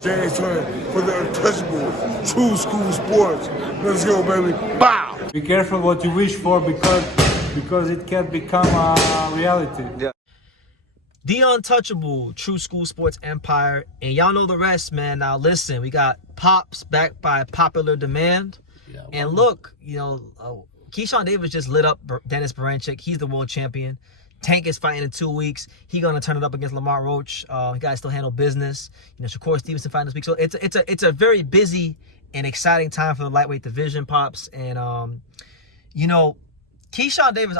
James Turner for the untouchable True School Sports. Let's go, baby. Bow! Be careful what you wish for because it can become a reality. Yeah. The untouchable True School Sports Empire. And y'all know the rest, man. Now listen, we got Pops back by popular demand. Yeah, and look, Keyshawn Davis just lit up Dennis Baranchyk. He's the world champion. Tank is fighting in 2 weeks. He's gonna turn it up against Lamar Roach. He gotta still handle business. Shakur Stevenson fighting this week. So it's a very busy and exciting time for the lightweight division, Pops. And Keyshawn Davis,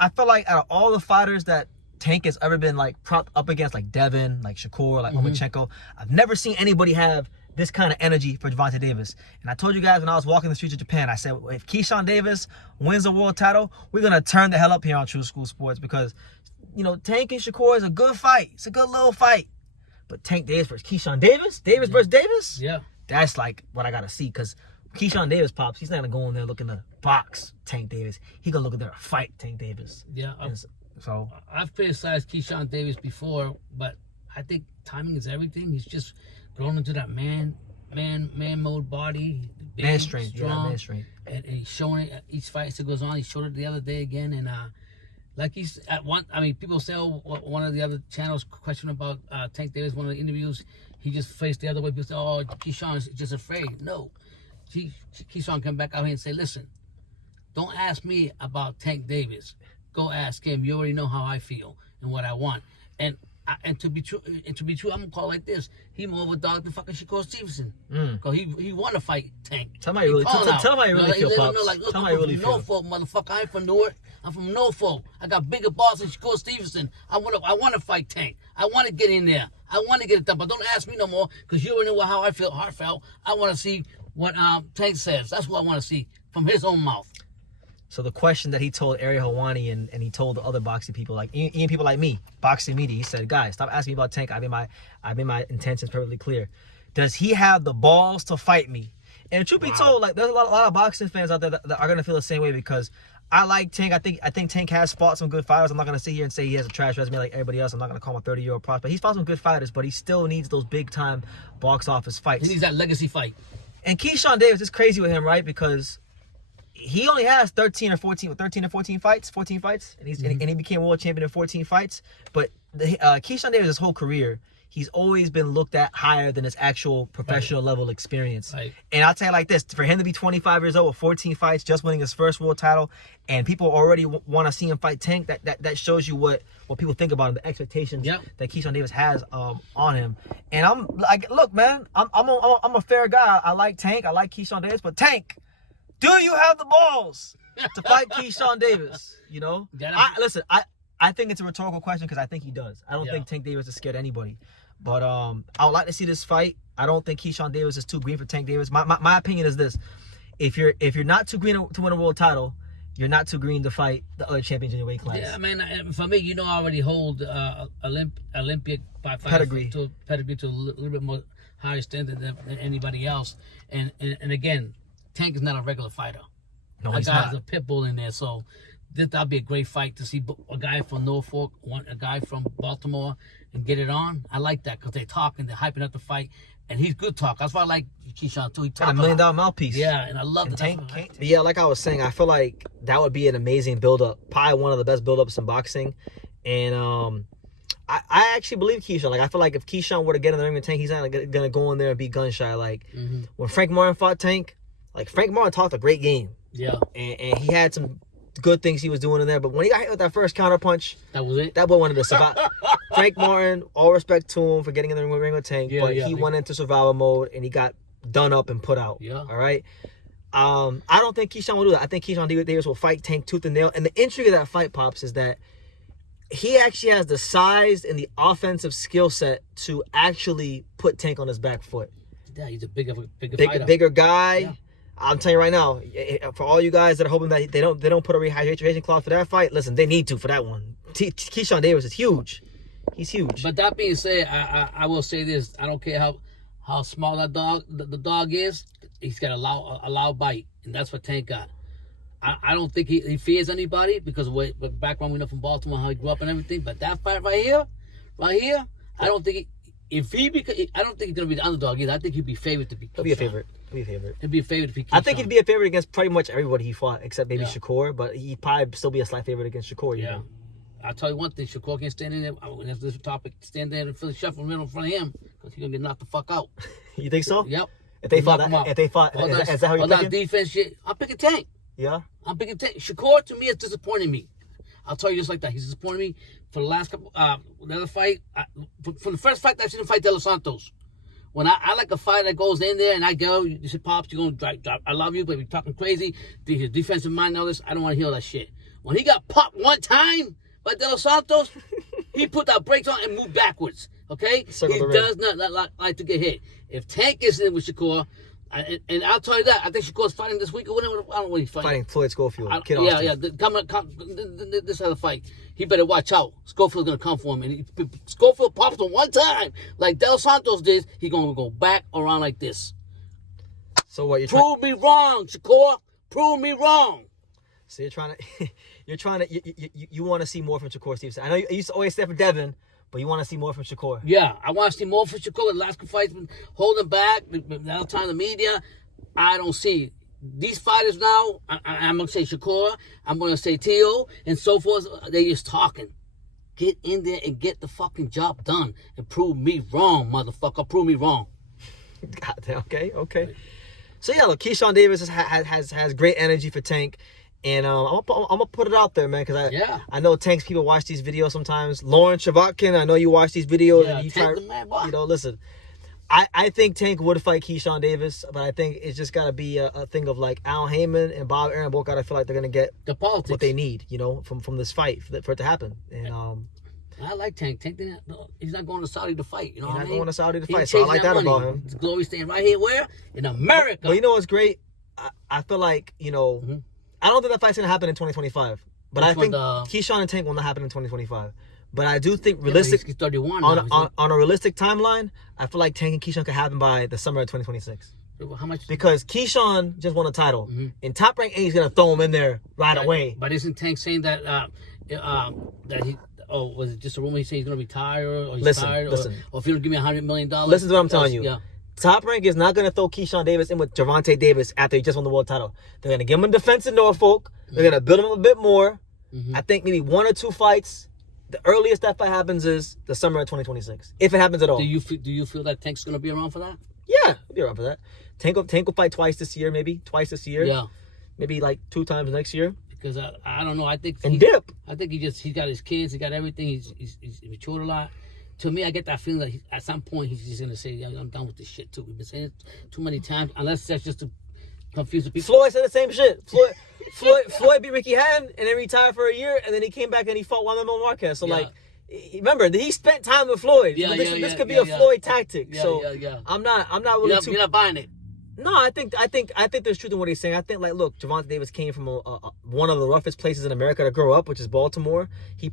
I feel like out of all the fighters that Tank has ever been like propped up against, like Devin, like Shakur, like Lomachenko, I've never seen anybody have this kind of energy for Gervonta Davis. And I told you guys when I was walking the streets of Japan, I said, if Keyshawn Davis wins the world title, we're going to turn the hell up here on True School Sports because, Tank and Shakur is a good fight. It's a good little fight. But Tank Davis versus Keyshawn Davis? Davis versus Davis? Yeah. That's like what I got to see because Keyshawn Davis, Pops, he's not going to go in there looking to box Tank Davis. He's going to look in there to fight Tank Davis. Yeah. So I've criticized Keyshawn Davis before, but I think timing is everything. He's just grown into that man mode body, big, man strength, strong, man strength, and he's showing it each fight as it goes on. He showed it the other day again, and like he's at one. I mean, people say, one of the other channels question about Tank Davis. One of the interviews, he just faced the other way. People say, "Oh, Keyshawn's just afraid." No, Keyshawn come back out here and say, "Listen, don't ask me about Tank Davis. Go ask him. You already know how I feel and what I want." And to be true, I'm gonna call it like this: he more of a dog than fucking Shakur Stevenson. Cause he want to fight Tank. Tell me how you really, tell me how you really feel, Pops. Look, tell me I'm how you really from Norfolk, motherfucker. I ain't from Newark. I'm from Norfolk. I got bigger balls than Shakur Stevenson. I want to fight Tank. I want to get in there. I want to get it done. But don't ask me no more, cause you already know how I feel. Heartfelt. I want to see what Tank says. That's what I want to see from his own mouth. So the question that he told Ariel Helwani and he told the other boxing people, like even people like me, boxing media, he said, guys, stop asking me about Tank. I mean my intentions perfectly clear. Does he have the balls to fight me? And truth be told, like there's a lot of boxing fans out there that are gonna feel the same way because I like Tank. I think Tank has fought some good fighters. I'm not gonna sit here and say he has a trash resume like everybody else. I'm not gonna call him a 30-year-old prospect. He's fought some good fighters, but he still needs those big time box office fights. He needs that legacy fight. And Keyshawn Davis is crazy with him, right? Because he only has 13 or 14 fights, and he became world champion in 14 fights. But Keyshawn Davis, his whole career, he's always been looked at higher than his actual professional level experience. Right. And I'll tell you like this, for him to be 25 years old with 14 fights, just winning his first world title, and people already want to see him fight Tank, that shows you what people think about him, the expectations that Keyshawn Davis has on him. And I'm like, look, man, I'm a fair guy. I like Tank, I like Keyshawn Davis, but Tank, do you have the balls to fight Keyshawn Davis? Listen, I think it's a rhetorical question because I think he does. I don't think Tank Davis is scared of anybody. But I would like to see this fight. I don't think Keyshawn Davis is too green for Tank Davis. My opinion is this: if you're not too green to win a world title, you're not too green to fight the other champions in your weight class. Yeah, I mean, for me, I already hold Olympic pedigree to a little bit more higher standard than anybody else. And again, Tank is not a regular fighter. No, that he's guy's not. a pit bull in there. So that'll be a great fight to see a guy from Norfolk, a guy from Baltimore, and get it on. I like that because they're talking, they're hyping up the fight, and he's good talk. That's why I like Keyshawn too. He got $1 million mouthpiece. Yeah, and I love the Tank. Yeah, like I was saying, I feel like that would be an amazing build-up. Probably one of the best build-ups in boxing. And I actually believe Keyshawn. Like I feel like if Keyshawn were to get in the ring with Tank, he's not gonna go in there and be gun shy. Like when Frank Martin fought Tank. Like, Frank Martin talked a great game. Yeah. And he had some good things he was doing in there. But when he got hit with that first counter punch, that was it. That boy wanted to survive. Frank Martin, all respect to him for getting in the ring with Tank. But he went into survival mode, and he got done up and put out. Yeah. All right? I don't think Keyshawn will do that. I think Keyshawn Davis will fight Tank tooth and nail. And the intrigue of that fight, Pops, is that he actually has the size and the offensive skill set to actually put Tank on his back foot. Yeah, he's a bigger fighter. Bigger guy. Yeah. I'm telling you right now, for all you guys that are hoping that they don't put a rehydration clause for that fight, listen, they need to for that one. Keyshawn Davis is huge. He's huge. But that being said, I will say this: I don't care how small that the dog is. He's got a loud bite, and that's what Tank got. I don't think he fears anybody because of what background we know from Baltimore, how he grew up and everything. But that fight right here, I don't think if he I don't think he's gonna be the underdog either. I think he'd be favored to be. He'll be a favorite. He'll be a favorite. He'd be a favorite to be. I think he'd be a favorite against pretty much everybody he fought, except maybe Yeah. Shakur. But he'd probably still be a slight favorite against Shakur. You Yeah. know? I'll tell you one thing, Shakur can't stand in there. When that's this topic, stand there and Philly shuffle in front of him because he's gonna get knocked the fuck out. You think so? Yep. If they Knock fought, him out. if they fought, All is that how you're all that thinking? defense shit. I'm picking Tank. Yeah. I'm picking Tank. Shakur to me is disappointing me. I'll tell you just like that. He's disappointed me for the last couple. The other fight, from the first fight I've seen him fight De Los Santos. When I like a fight that goes in there and I go, you say, Pops, you're going to drop. I love you, but you're talking crazy. His defensive mind and all this, I don't want to hear all that shit. When he got popped one time by De Los Santos, he put that brakes on and moved backwards. Okay? Circle He the ring. does not like to get hit. If Tank is in with Shakur, and I'll tell you that, I think Shakur's fighting this week or whatever. I don't know what he's fighting. Fighting Floyd Schofield. Kid Yeah, Austin. yeah. This other fight, he better watch out. Schofield's gonna come for him, and Schofield pops him one time, like Del Santos did. He's gonna go back around like this. So what? Prove me wrong, Shakur. Prove me wrong. So you want to see more from Shakur Stevenson. I know you used to always say for Devin, but you want to see more from Shakur. Yeah, I want to see more from Shakur. The last couple fights been holding back. Now time the media, I don't see these fighters now. I'm gonna say Shakur. I'm gonna say Tio and so forth. They just talking. Get in there and get the fucking job done and prove me wrong, motherfucker. Prove me wrong. God damn. Okay. So yeah, look, Keyshawn Davis has great energy for Tank. And I'm gonna put it out there, man, because I know Tank's people watch these videos sometimes. Lauren Shavotkin, I know you watch these videos. Yeah, and you Tank the man, boy. listen. I think Tank would fight Keyshawn Davis, but I think it's just gotta be a thing of like Al Heyman and Bob Arum both gotta feel like they're gonna get The politics. what they need, from this fight for it to happen. And I like Tank. Tank, he's not going to Saudi to fight. You know he's what not I mean? going to Saudi to He fight, so I chasing like that money. about him. His glory staying right here, where? In America. But you know what's great? I feel like, Mm-hmm. I don't think that fight's gonna happen in 2025. But Which I think one, Keyshawn and Tank will not happen in 2025. But I do think Yeah, but he's 31 now. on a realistic timeline, I feel like Tank and Keyshawn could happen by the summer of 2026. How much? Because Keyshawn just won a title, Mm-hmm. and Top Rank A's gonna throw him in there right away. But isn't Tank saying that that he? Oh, was it just a rumor? He said he's gonna retire, or he's tired, listen. or if you don't give me $100 million. Listen to what I'm telling you. Yeah. Top Rank is not gonna throw Keyshawn Davis in with Gervonta Davis after he just won the world title. They're gonna give him a defense in Norfolk. They're gonna build him up a bit more. Mm-hmm. I think maybe 1 or 2 fights. The earliest that fight happens is the summer of 2026, if it happens at all. Do you feel that Tank's gonna be around for that? Yeah, he'll be around for that. Tank will fight twice this year, maybe twice this year. Yeah. Maybe like 2 times next year. Because I don't know. I think And dip. I think he's got his kids. He got everything. He's matured a lot. To me, I get that feeling that at some point he's just gonna say, "I'm done with this shit too." We've been saying it too many times. Unless that's just to confuse the people. Floyd said the same shit. Floyd beat Ricky Hatton and then retired for a year, and then he came back and he fought Juan Manuel Marquez. So Yeah. remember, he spent time with Floyd. Yeah, So this could be yeah, a Floyd tactic. Yeah, so yeah. I'm not really You're not buying it. No, I think there's truth in what he's saying. I think, like, look, Gervonta Davis came from one of the roughest places in America to grow up, which is Baltimore. He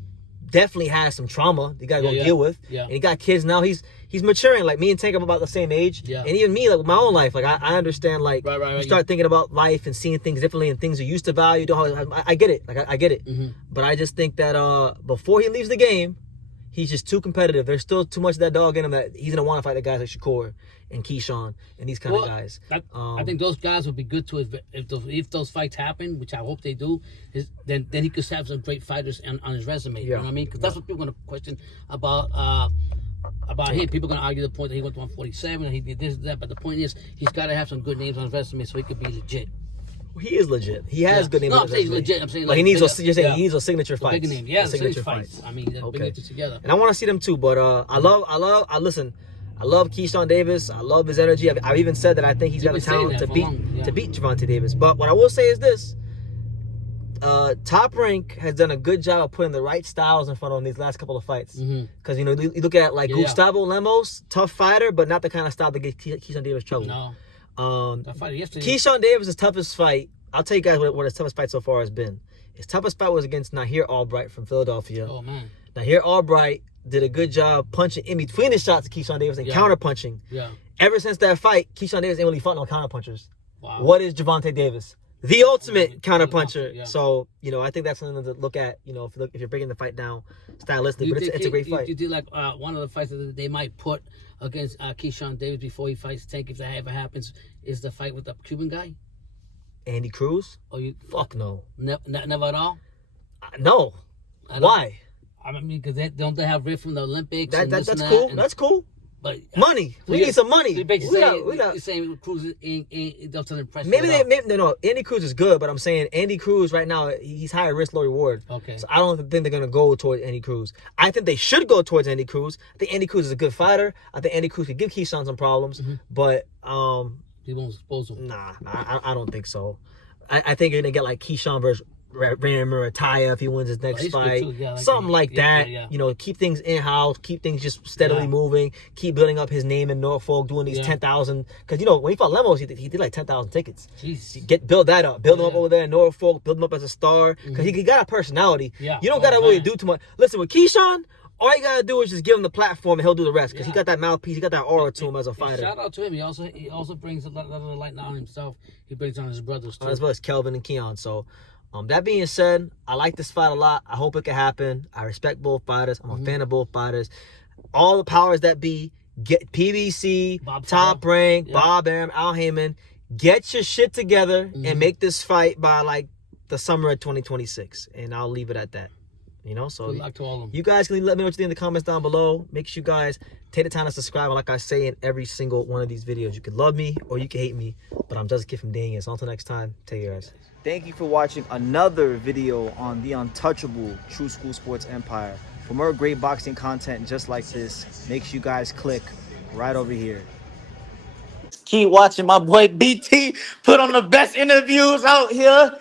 definitely has some trauma you gotta go deal with. Yeah. And he got kids now. He's maturing. Like, me and Tank are about the same age. Yeah. And even me, like, with my own life, like, I understand, like, Right, you start thinking about life and seeing things differently and things you used to value. I get it. Like, I get it. Mm-hmm. But I just think that before he leaves the game, he's just too competitive. There's still too much of that dog in him that he's gonna want to fight the guys like Shakur and Keyshawn and these kind of guys. I think those guys would be good to if those fights happen, which I hope they do. Then he could have some great fighters on his resume. You know what I mean? Because that's what people are gonna question about him. People are gonna argue the point that he went to 147 and he did this and that. But the point is, he's got to have some good names on his resume so he could be legit. He is legit. He has good names. No, I'm saying he's legit. I'm saying like he needs he needs a signature bigger fights. name. Yeah, signature fights. I mean, bring it together. And I want to see them too. But I love Keyshawn Davis. I love his energy. I've even said that I think he's got the talent to beat Gervonta Davis. But what I will say is this: Top Rank has done a good job of putting the right styles in front of him these last couple of fights. Because you look at like Gustavo Lemos, tough fighter, but not the kind of style that gets Keyshawn Davis trouble. No. That fight yesterday. Keyshawn Davis' toughest fight. I'll tell you guys what his toughest fight so far has been. His toughest fight was against Nahir Albright from Philadelphia. Oh man. Nahir Albright did a good job punching in between the shots of Keyshawn Davis and counter punching. Yeah. Ever since that fight, Keyshawn Davis ain't really fought no counter punchers. Wow. What is Gervonta Davis? the ultimate counterpuncher. Yeah. So, you know, I think that's something to look at, you know, if you're breaking the fight down stylistically. But it's a great fight. You did like one of the fights that they might put against Keyshawn Davis before he fights Tank, if that ever happens, is the fight with the Cuban guy? Andy Cruz? Oh, you Fuck no. Never at all? No. Why? I mean, because don't they have Rick from the Olympics? That's cool. That's cool. But money. We need some money. So you're saying Cruz doesn't impress you. No. Andy Cruz is good, but I'm saying Andy Cruz right now, he's higher risk, low reward. Okay. So I don't think they're gonna go towards Andy Cruz. I think they should go towards Andy Cruz. I think Andy Cruz is a good fighter. I think Andy Cruz could give Keyshawn some problems, but he won't expose him. Nah, I don't think so. I think you're gonna get like Keyshawn versus Randy Murataya if he wins his next fight. Yeah, something like that. Yeah. You know, keep things in-house, keep things just steadily moving, keep building up his name in Norfolk, doing these 10,000. Because, you know, when he fought Lemos, he did like 10,000 tickets. Jeez. Build that up. Build him up over there in Norfolk, build him up as a star. Because he got a personality. Yeah. You don't got to really do too much. Listen, with Keyshawn, all you gotta do is just give him the platform and he'll do the rest. Because he got that mouthpiece, he got that aura to him as a fighter. Shout out to him. He also brings a lot of the light on himself. He brings on his brothers too. As well as Kelvin and Keon. So, that being said, I like this fight a lot. I hope it can happen. I respect both fighters. I'm a fan of both fighters. All the powers that be, get PBC, Top Rank, Bob Arum, Al Heyman, get your shit together and make this fight by like the summer of 2026. And I'll leave it at that. You know, so good luck to all of them. You guys can let me know what you think in the comments down below. Make sure you guys take the time to subscribe. And like I say in every single one of these videos, you can love me or you can hate me, but I'm just a kid from Daniel. So until next time, take care, guys. Thank you for watching another video on the untouchable True School Sports Empire. For more great boxing content just like this, make sure you guys click right over here. Keep watching my boy BT put on the best interviews out here.